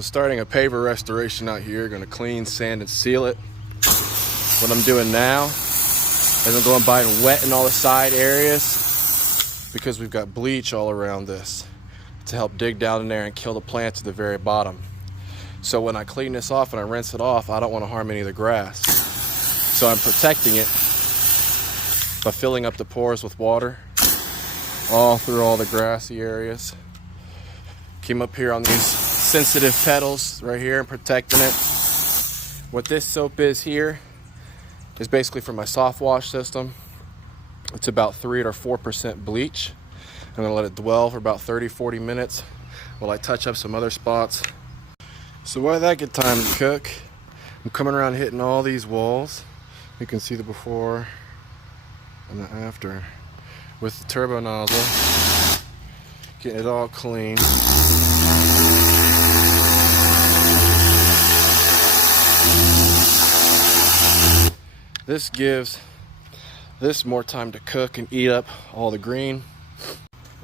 So starting a paver restoration out here, gonna clean, sand, and seal it. What I'm doing now is I'm going by and wetting all the side areas because we've got bleach all around this to help dig down in there and kill the plants at the very bottom. So when I clean this off and I rinse it off, I don't want to harm any of the grass. So I'm protecting it by filling up the pores with water all through all the grassy areas. Came up here on these sensitive petals right here and protecting it. What this soap is here is basically for my soft wash system. It's about 3 or 4% bleach. I'm gonna let it dwell for about 30-40 minutes while I touch up some other spots. So while that get time to cook, I'm coming around hitting all these walls. You can see the before and the after with the turbo nozzle, getting it all clean. This gives this more time to cook and eat up all the green.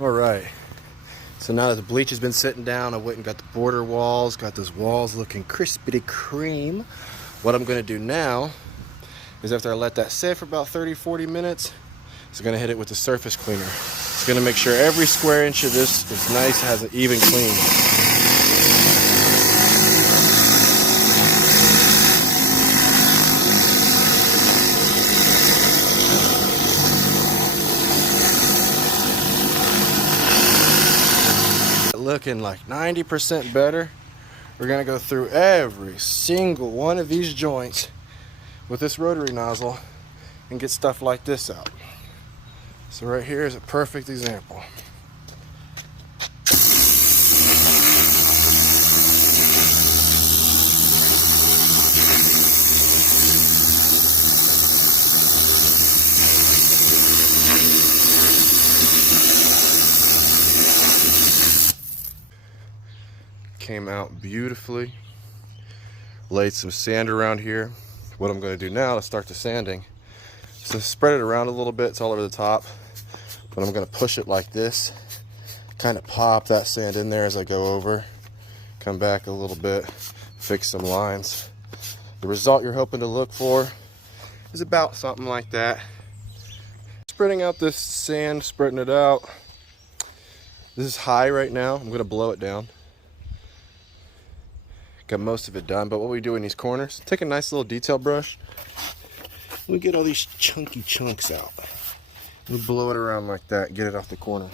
All right, so now that the bleach has been sitting down, I went and got the border walls, got those walls looking crispy cream. What I'm gonna do now is after I let that sit for about 30-40 minutes, I'm gonna hit it with the surface cleaner. It's gonna make sure every square inch of this is nice, has an even clean. Looking like 90% better. We're gonna go through every single one of these joints with this rotary nozzle and get stuff like this out. So right here is a perfect example. Came out beautifully. Laid some sand around here. What I'm going to do now to start the sanding is to spread it around a little bit. It's all over the top, but I'm going to push it like this, kind of pop that sand in there as I go over, come back a little bit, fix some lines. The result you're hoping to look for is about something like that. Spreading out this sand, spreading it out. This is high right now. I'm going to blow it down. Got most of it done, but what we do in these corners, take a nice little detail brush. We get all these chunky chunks out. We blow it around like that, get it off the corner.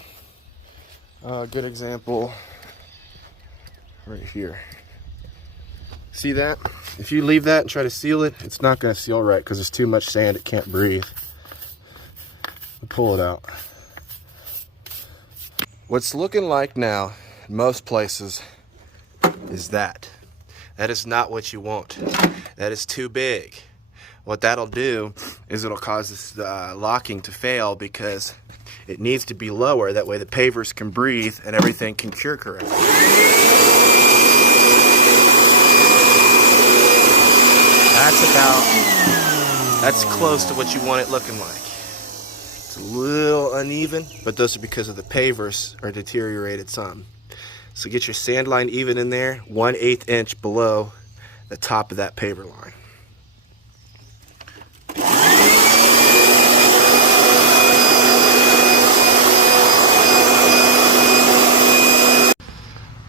Good example right here. See that? If you leave that and try to seal it, it's not going to seal right because there's too much sand, it can't breathe. We'll pull it out. What's looking like now in most places is that. That is not what you want. That is too big. What that'll do is it'll cause this locking to fail because it needs to be lower. That way the pavers can breathe and everything can cure correctly. That's close to what you want it looking like. It's a little uneven, but those are because of the pavers are deteriorated some. So get your sand line even in there, 1/8 inch below the top of that paver line.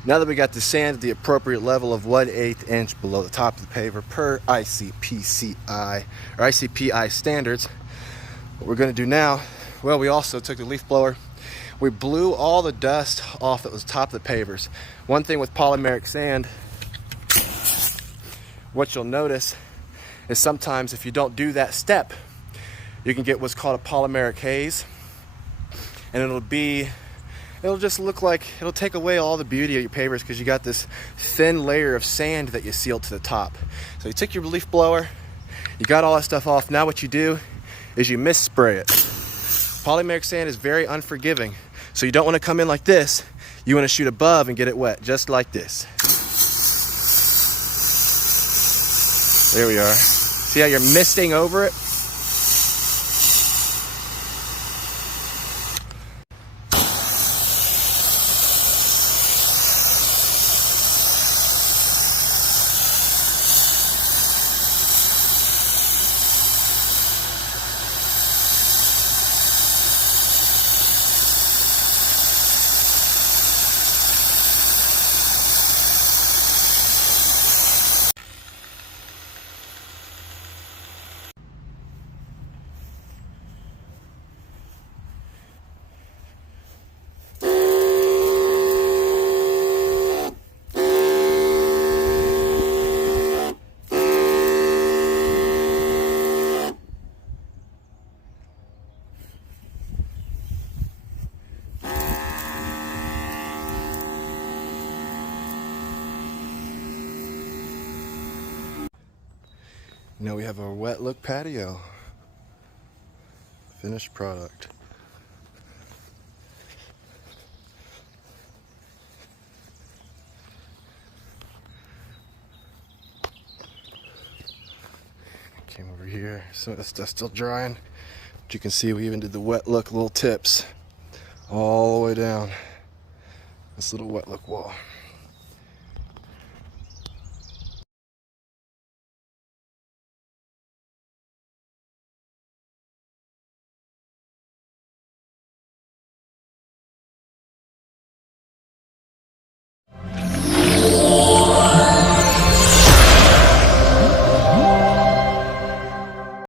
Now that we got the sand at the appropriate level of 1/8 inch below the top of the paver per ICPCI or ICPI standards, what we're going to do now, well, we also took the leaf blower. We blew all the dust off that was top of the pavers. One thing with polymeric sand, what you'll notice is sometimes if you don't do that step, you can get what's called a polymeric haze. And it'll just look like, it'll take away all the beauty of your pavers because you got this thin layer of sand that you sealed to the top. So you took your leaf blower, you got all that stuff off. Now what you do is you misspray it. Polymeric sand is very unforgiving. So you don't want to come in like this. You want to shoot above and get it wet, just like this. There we are. See how you're misting over it? Now we have our wet look patio. Finished product. Came over here, some of the stuff's still drying. But you can see we even did the wet look little tips all the way down this little wet look wall.